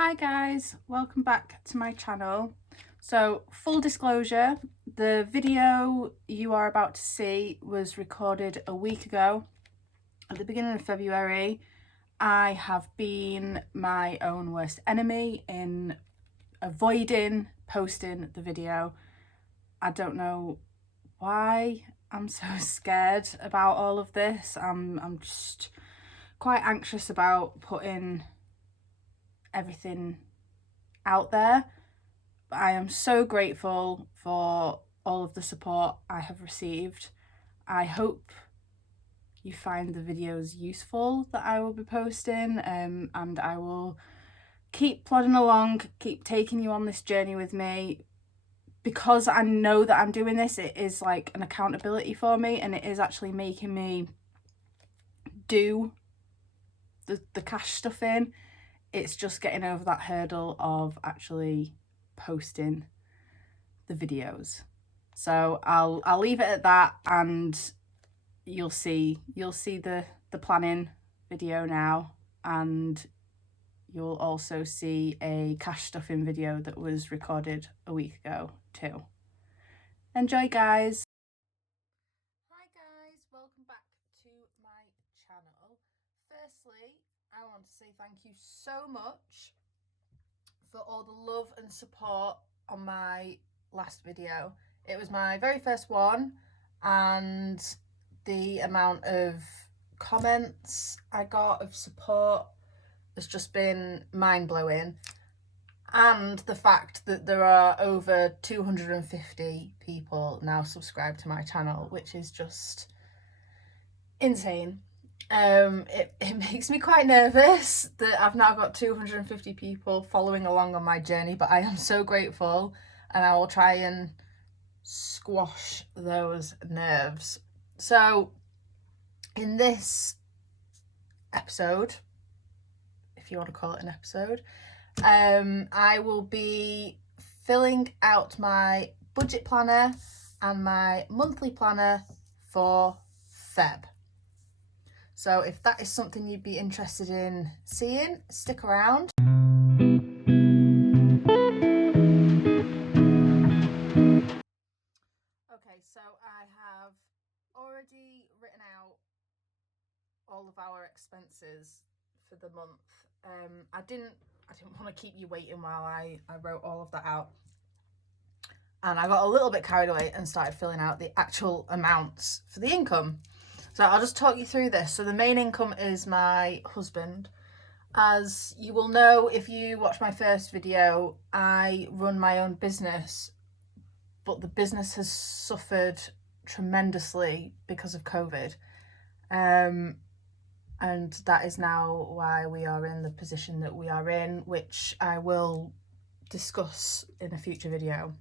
Hi guys, welcome back to my channel. So full disclosure, the video you are about to see was recorded a week ago at the beginning of February. I have been my own worst enemy in avoiding posting the video. I don't know why I'm so scared about all of this. I'm just quite anxious about putting everything out there. But I am so grateful for all of the support I have received. I hope you find the videos useful that I will be posting, and I will keep plodding along, keep taking you on this journey with me. Because I know that I'm doing this, it is like an accountability for me, and it is actually making me do the cash stuff in. It's just getting over that hurdle of actually posting the videos. So I'll leave it at that, and you'll see the planning video now, and you'll also see a cash stuffing video that was recorded a week ago too. Enjoy, guys. Hi guys, welcome back to my channel. Firstly, I want to say thank you so much for all the love and support on my last video. It was my very first one, and the amount of comments I got of support has just been mind-blowing. And the fact that there are over 250 people now subscribed to my channel, which is just insane. It makes me quite nervous that I've now got 250 people following along on my journey, but I am so grateful, and I will try and squash those nerves. So in this episode, if you want to call it an episode, I will be filling out my budget planner and my monthly planner for Feb. So if that is something you'd be interested in seeing, stick around. Okay, so I have already written out all of our expenses for the month. I didn't want to keep you waiting while I wrote all of that out. And I got a little bit carried away and started filling out the actual amounts for the income. So I'll just talk you through this. So the main income is my husband. As you will know, if you watch my first video, I run my own business, but the business has suffered tremendously because of COVID. And that is now why we are in the position that we are in, which I will discuss in a future video.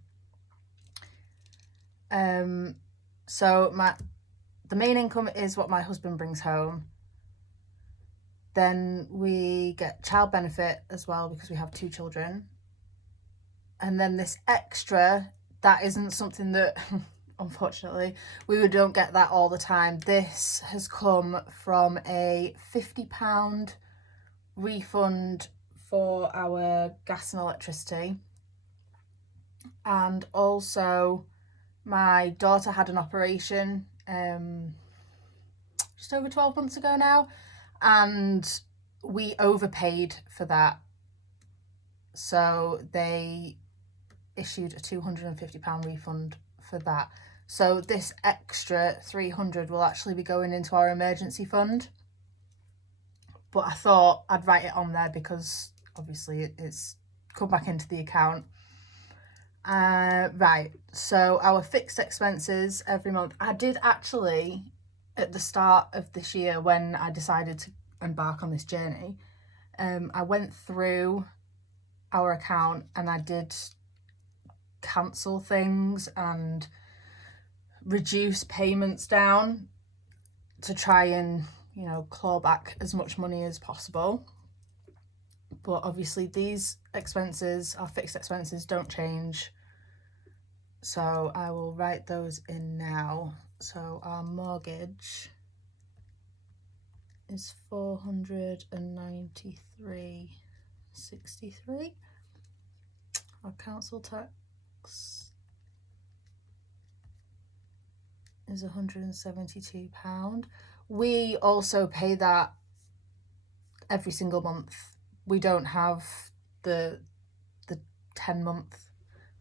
So the main income is what my husband brings home. Then we get child benefit as well because we have 2 children. And then this extra, that isn't something that, unfortunately, we don't get that all the time. This has come from a £50 refund for our gas and electricity. And also my daughter had an operation just over 12 months ago now, and we overpaid for that. So they issued a £250 refund for that. So this extra 300 will actually be going into our emergency fund. But I thought I'd write it on there because obviously it's come back into the account. Right, so our fixed expenses every month. I did actually, at the start of this year when I decided to embark on this journey, I went through our account and I did cancel things and reduce payments down to try and, claw back as much money as possible. But obviously these expenses, our fixed expenses, don't change. So I will write those in now. So our mortgage is 493 £63. Our council tax is £172. We also pay that every single month. We don't have the 10-month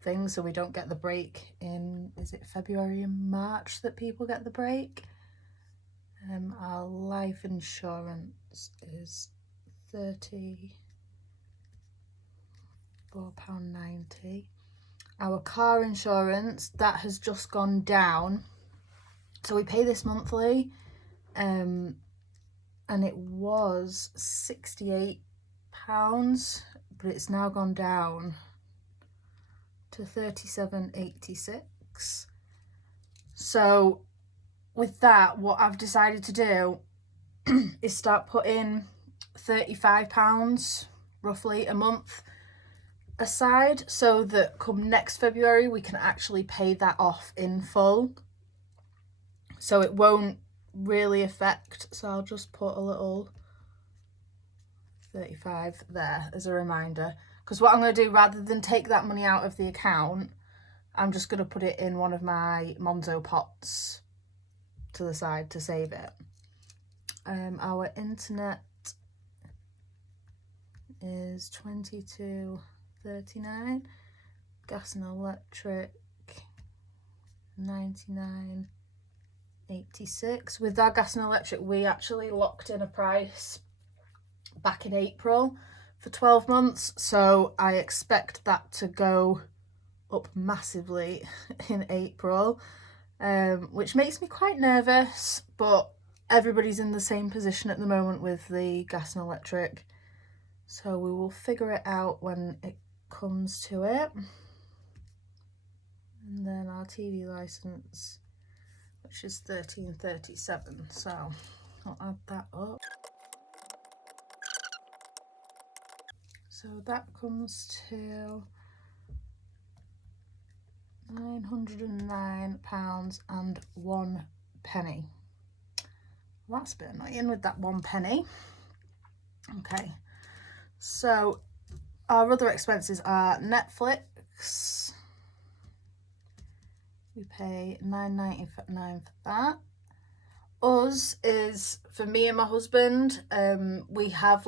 thing, so we don't get the break in, is it February and March that people get the break? Our life insurance is £34.90. Our car insurance, that has just gone down, so we pay this monthly, and it was £68, but it's now gone down to £37.86. So with that, what I've decided to do is start putting £35 roughly a month aside, so that come next February we can actually pay that off in full, so it won't really affect. So I'll just put a little 35 there as a reminder, because what I'm going to do, rather than take that money out of the account, I'm just going to put it in one of my Monzo pots to the side to save it. Our internet is £22.39, gas and electric £99.86. With our gas and electric, we actually locked in a price back in April for 12 months, so I expect that to go up massively in April, which makes me quite nervous, but everybody's in the same position at the moment with the gas and electric, so we will figure it out when it comes to it. And then our TV license, which is £13.37, so I'll add that up. So that comes to £909.01. Well, that's a bit annoying with that 1 penny. Okay, so our other expenses are Netflix. We pay £9.99 for that. Us is for me and my husband. We have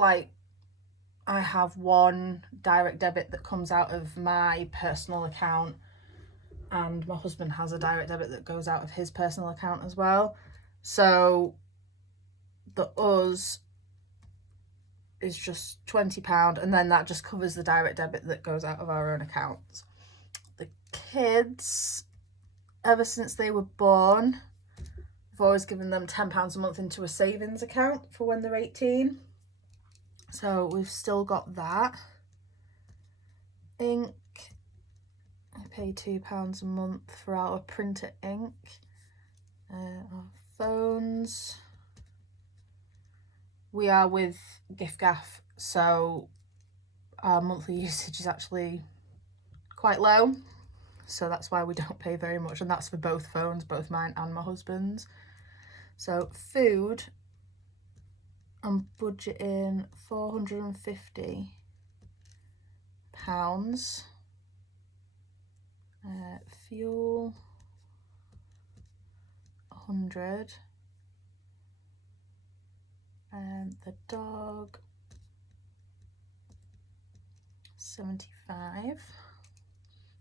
I have one direct debit that comes out of my personal account, and my husband has a direct debit that goes out of his personal account as well. So the us is just £20, and then that just covers the direct debit that goes out of our own accounts. The kids, ever since they were born, I've always given them £10 a month into a savings account for when they're 18. So we've still got that. Ink, I pay £2 a month for our printer ink. Our phones, we are with giffgaff, so our monthly usage is actually quite low, so that's why we don't pay very much, and that's for both phones, both mine and my husband's. So food, I'm budgeting £450. Fuel, 100. The dog, 75.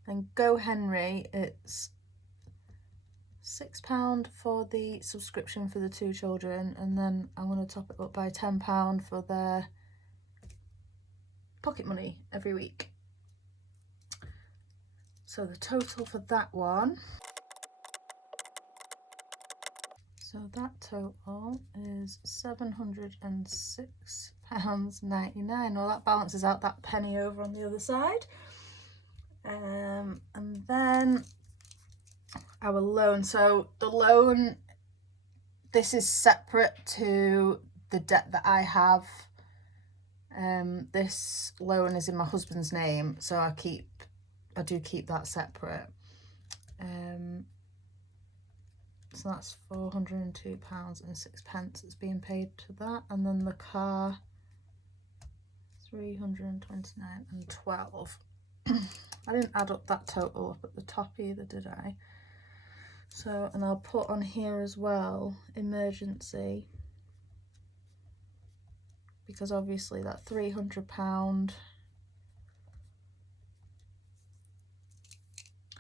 Then Go Henry, it's £6 for the subscription for the 2 children, and then I'm going to top it up by £10 for their pocket money every week. So the total for that one, so that total is £706.99. Well, that balances out that penny over on the other side. And then our loan. So the loan, this is separate to the debt that I have. This loan is in my husband's name, so I do keep that separate. So that's £402.06 that's being paid to that, and then the car is 329 and 12. I didn't add up that total up at the top either, did I? So, and I'll put on here as well, emergency, because obviously that £300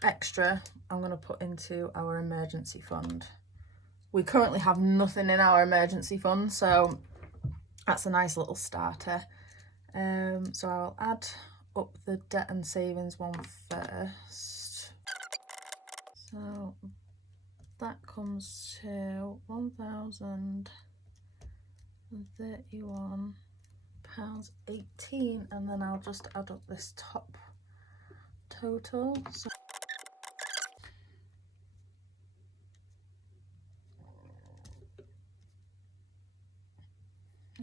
extra I'm going to put into our emergency fund. We currently have nothing in our emergency fund, so that's a nice little starter. So I'll add up the debt and savings one first. So that comes to £1,031.18, and then I'll just add up this top total. So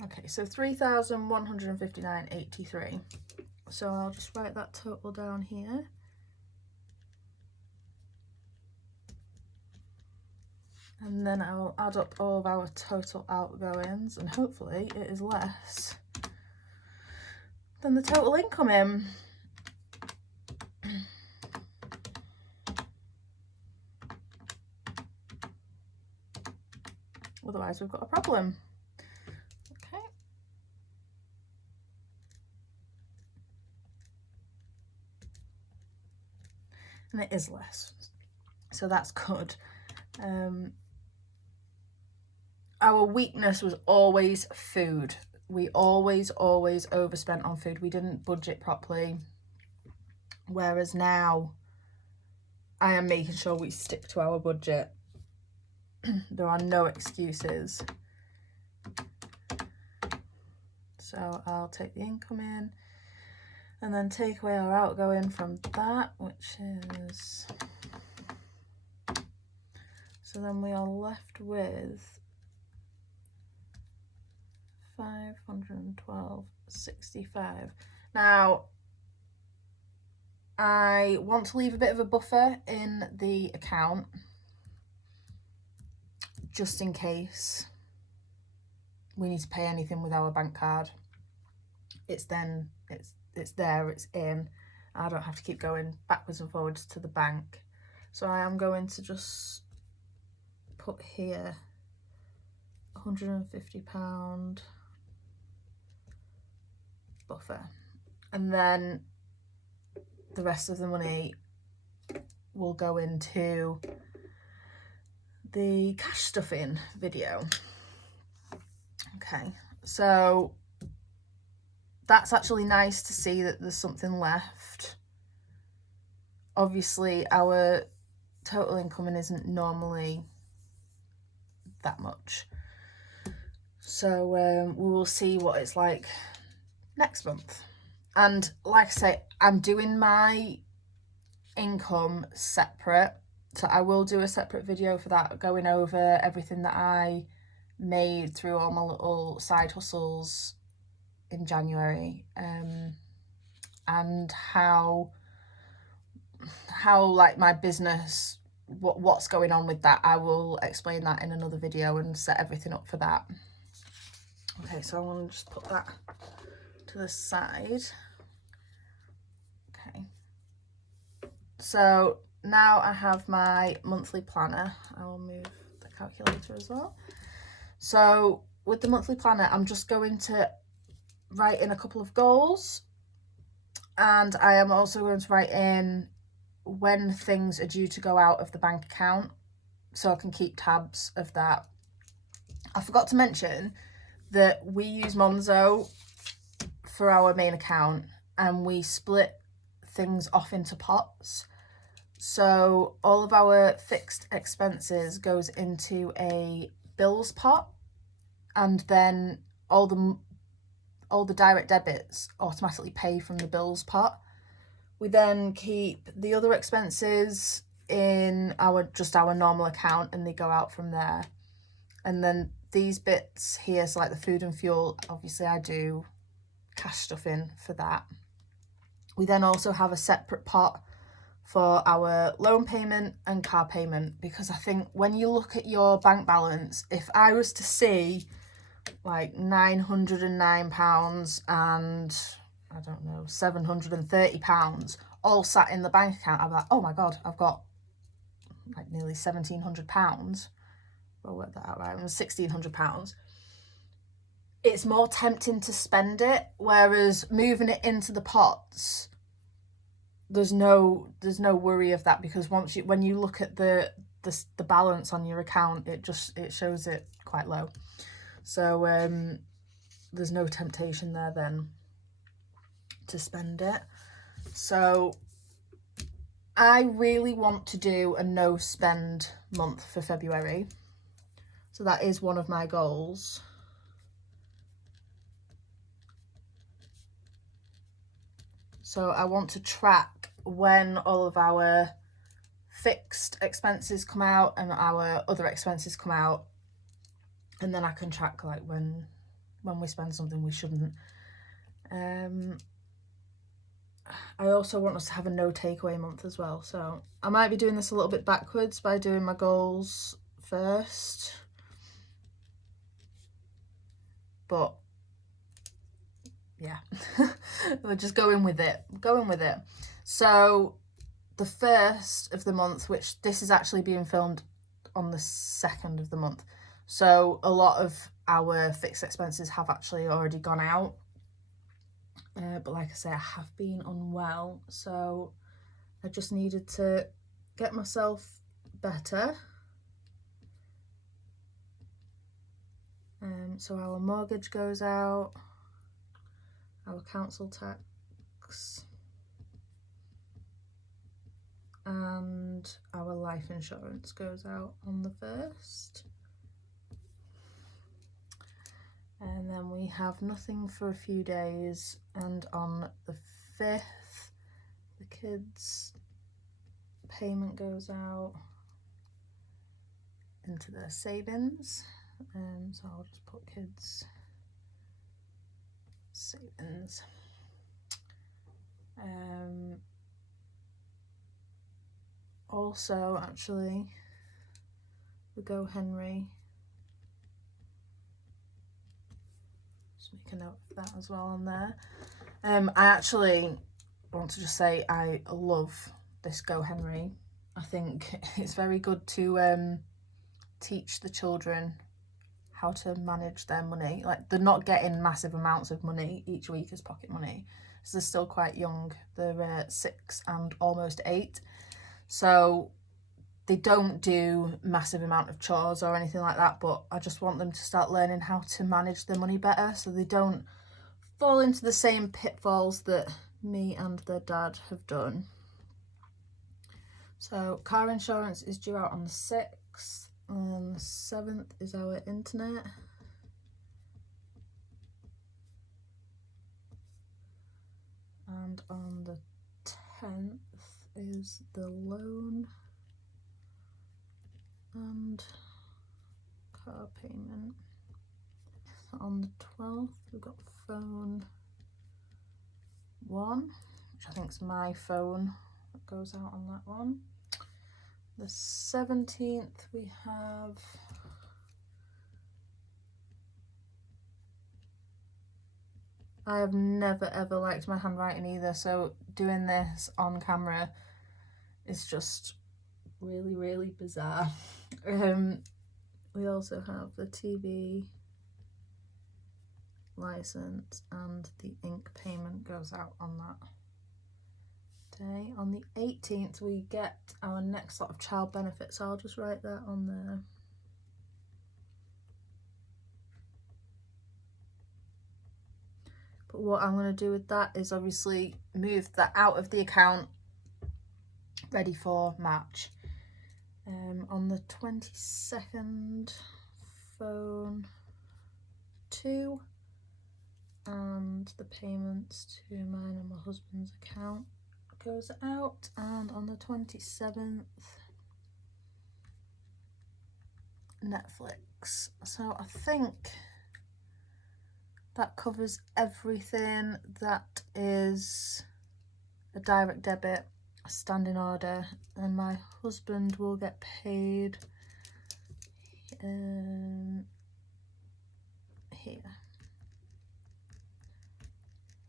okay, so 3,159.83. So I'll just write that total down here. And then I'll add up all of our total outgoings, and hopefully it is less than the total incoming. Otherwise we've got a problem. Okay. And it is less, so that's good. Our weakness was always food. We always overspent on food. We didn't budget properly, whereas now I am making sure we stick to our budget. There are no excuses. So I'll take the income in and then take away our outgoing from that, which is, so then we are left with 512.65. Now I want to leave a bit of a buffer in the account just in case we need to pay anything with our bank card. It's there, it's in. I don't have to keep going backwards and forwards to the bank. So I am going to just put here £150 buffer, and then the rest of the money will go into the cash stuffing video. Okay, so that's actually nice to see that there's something left. Obviously our total incoming isn't normally that much, so we will see what it's like next month. And like I say, I'm doing my income separate, so I will do a separate video for that, going over everything that I made through all my little side hustles in January, and how like my business, what's going on with that. I will explain that in another video and set everything up for that. Okay, so I want to just put that to the side. Okay, so now I have my monthly planner. I will move the calculator as well. So with the monthly planner, I'm just going to write in a couple of goals, and I am also going to write in when things are due to go out of the bank account, so I can keep tabs of that. I forgot to mention that we use Monzo for our main account, and we split things off into pots. So all of our fixed expenses goes into a bills pot, and then all the direct debits automatically pay from the bills pot. We then keep the other expenses in our normal account, and they go out from there. And then these bits here, so like the food and fuel, obviously I do cash stuffing for that. We then also have a separate pot for our loan payment and car payment, because I think when you look at your bank balance, if I was to see like £909 and I don't know, £730 all sat in the bank account. I'm like, oh my God, I've got like nearly £1,700. I'll work that out right, £1,600. It's more tempting to spend it, whereas moving it into the pots, there's no worry of that, because when you look at the balance on your account, it shows it quite low. So there's no temptation there then to spend it. So I really want to do a no spend month for February. So that is one of my goals. So I want to track when all of our fixed expenses come out and our other expenses come out, and then I can track like when we spend something we shouldn't. I also want us to have a no takeaway month as well, so I might be doing this a little bit backwards by doing my goals first, but yeah, we're just going with it. So the first of the month, which this is actually being filmed on the 2nd of the month, so a lot of our fixed expenses have actually already gone out, but like I say, I have been unwell, so I just needed to get myself better. So our mortgage goes out, our council tax, and our life insurance goes out on the 1st. And then we have nothing for a few days, and on the 5th the kids' payment goes out into their savings. So I'll just put kids' savings. Also, actually, the Go Henry, just make a note of that as well on there. I actually want to just say I love this Go Henry. I think it's very good to teach the children how to manage their money. Like, they're not getting massive amounts of money each week as pocket money, so they're still quite young. They're 6 and almost 8, so they don't do massive amount of chores or anything like that, but I just want them to start learning how to manage their money better, so they don't fall into the same pitfalls that me and their dad have done. So car insurance is due out on the 6th, and the 7th is our internet. And on the 10th is the loan and car payment. On the 12th we've got phone 1, which I think is my phone, that goes out on that one. The 17th we have I have never ever liked my handwriting either, so doing this on camera is just really, really bizarre. We also have the TV license, and the ink payment goes out on that day. On the 18th we get our next lot of child benefits, so I'll just write that on there. But what I'm going to do with that is obviously move that out of the account, ready for March. On the 22nd, phone 2, and the payments to mine and my husband's account goes out. And on the 27th, Netflix. So I think that covers everything that is a direct debit, a standing order, and my husband will get here.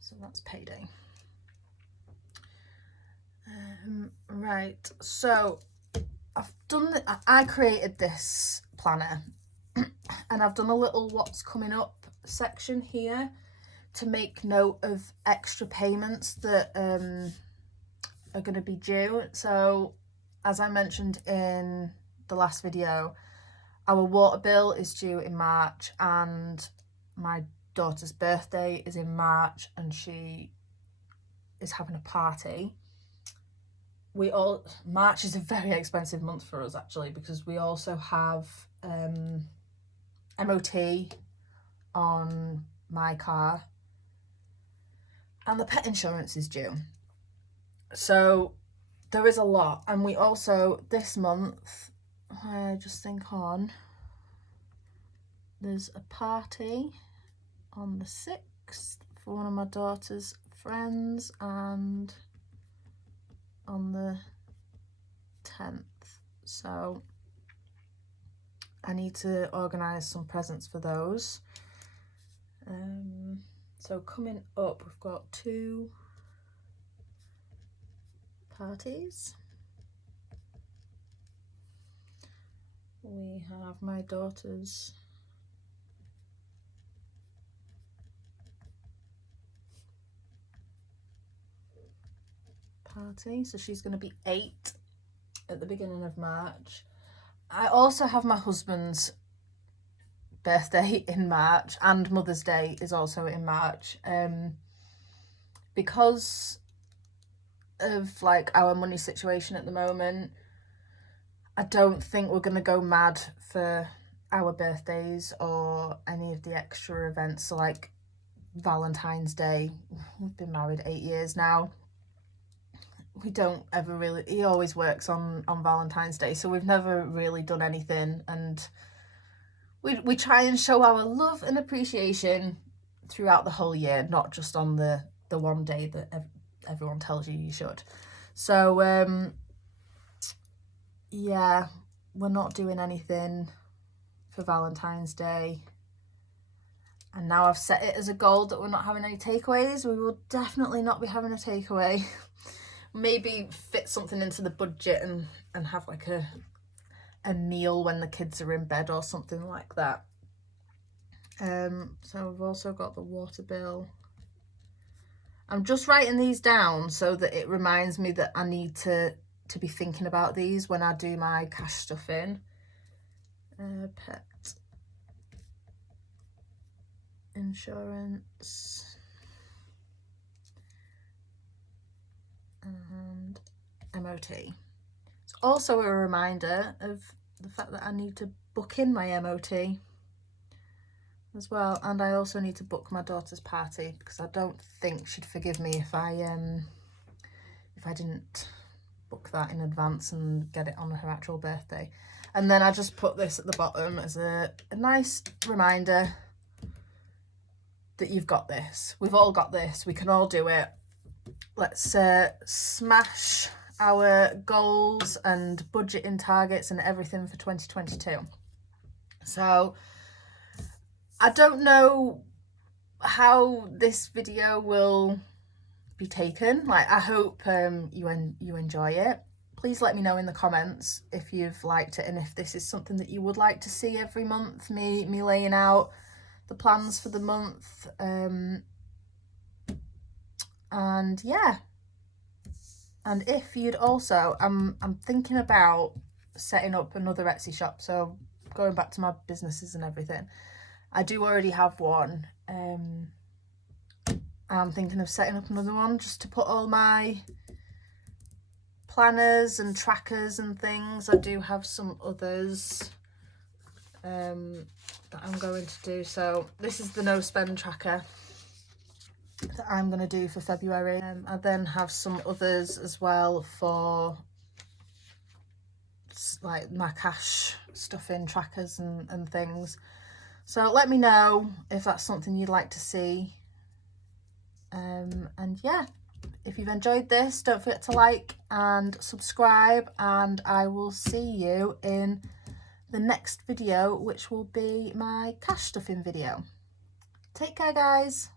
So that's payday. Right, so I've done I created this planner and I've done a little what's coming up section here to make note of extra payments that are going to be due. So as I mentioned in the last video, our water bill is due in March and my daughter's birthday is in March and she is having a party. March is a very expensive month for us actually, because we also have MOT on my car and the pet insurance is due. So there is a lot. And we also, this month, I just think on, there's a party on the 6th for one of my daughter's friends and on the 10th. So I need to organise some presents for those. So coming up, we've got 2 parties. We have my daughter's party, so she's going to be 8 at the beginning of March. I also have my husband's birthday in March and Mother's Day is also in March. Because of like our money situation at the moment, I don't think we're going to go mad for our birthdays or any of the extra events. So like Valentine's Day, we've been married 8 years now. We don't ever really, he always works on Valentine's Day, so we've never really done anything, and we try and show our love and appreciation throughout the whole year, not just on the one day that everyone tells you should. So yeah, we're not doing anything for Valentine's Day. And now I've set it as a goal that we're not having any takeaways. We will definitely not be having a takeaway. Maybe fit something into the budget and have like a meal when the kids are in bed or something like that. So we've also got the water bill. I'm just writing these down so that it reminds me that I need to be thinking about these when I do my cash stuff in. Pet insurance and MOT. It's also a reminder of the fact that I need to book in my MOT as well, and I also need to book my daughter's party because I don't think she'd forgive me if I didn't book that in advance and get it on her actual birthday. And then I just put this at the bottom as a nice reminder that you've got this. We've all got this. We can all do it. Let's smash our goals and budgeting targets and everything for 2022. So I don't know how this video will be taken. Like, I hope you enjoy it. Please let me know in the comments if you've liked it and if this is something that you would like to see every month, me laying out the plans for the month. And yeah, and if you'd also, I'm thinking about setting up another Etsy shop. So going back to my businesses and everything, I do already have one. I'm thinking of setting up another one just to put all my planners and trackers and things. I do have some others that I'm going to do. So this is the no spend tracker that I'm going to do for February. I then have some others as well for like my cash stuff in trackers and things. So let me know if that's something you'd like to see. And yeah, if you've enjoyed this, don't forget to like and subscribe, and I will see you in the next video, which will be my cash stuffing video. Take care, guys.